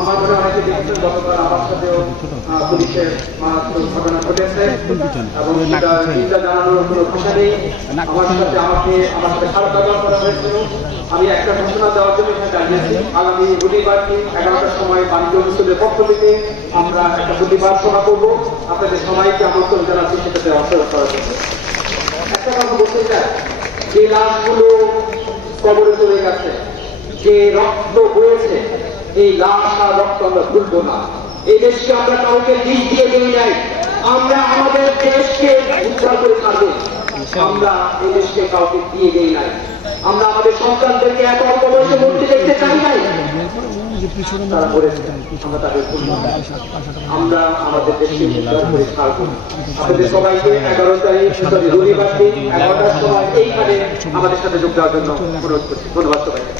আমার মনে হয় যে গতকাল আমার সাথেও পুলিশের মারাত্মক ঘটনা ঘটেছে এবং চিন্তা জানানোর কোনো ভাষা নেই। আমার সাথে খারাপ ব্যবহার করা হয়েছিল। আমি একটা ঘোষণা দেওয়ার জন্য এখানে দাঁড়িয়েছি। আগামী রবিবার 11টার সময় বাণিজ্য অনুষদের পক্ষ থেকে আমরা একটা প্রতিবাদ সভা করবো। আপনাদের সবাইকে আমন্ত্রণ জানাচ্ছি সেটাতে অংশগ্রহণ করার জন্য। একটা কথা বলতে চাই, যে লাশগুলো কবরে চলে গেছে, যে রক্ত বয়েছে, এই লাশ আর রক্ত আমরা ভুলবো না। এই দেশকে আমরা কাউকে দিক দিয়ে দিই নাই। আমরা আমাদের দেশকে উদ্ধার করে ছাড়বো। আমরা এই দেশকে কাউকে দিয়ে দিই নাই। আমরা আমাদের সন্তানদেরকে এত অল্প বয়সে মরতে দেখতে চাই নাই। তারা বলেছে আমরা তাদের আমরা আমাদের দেশকে উদ্ধার করে ছাড়বো। আপনাদের সবাইকে 11 তারিখ রবিবার 11টার সময় এইখানে আমাদের সাথে যোগ দেওয়ার জন্য অনুরোধ করছি। ধন্যবাদ সবাইকে।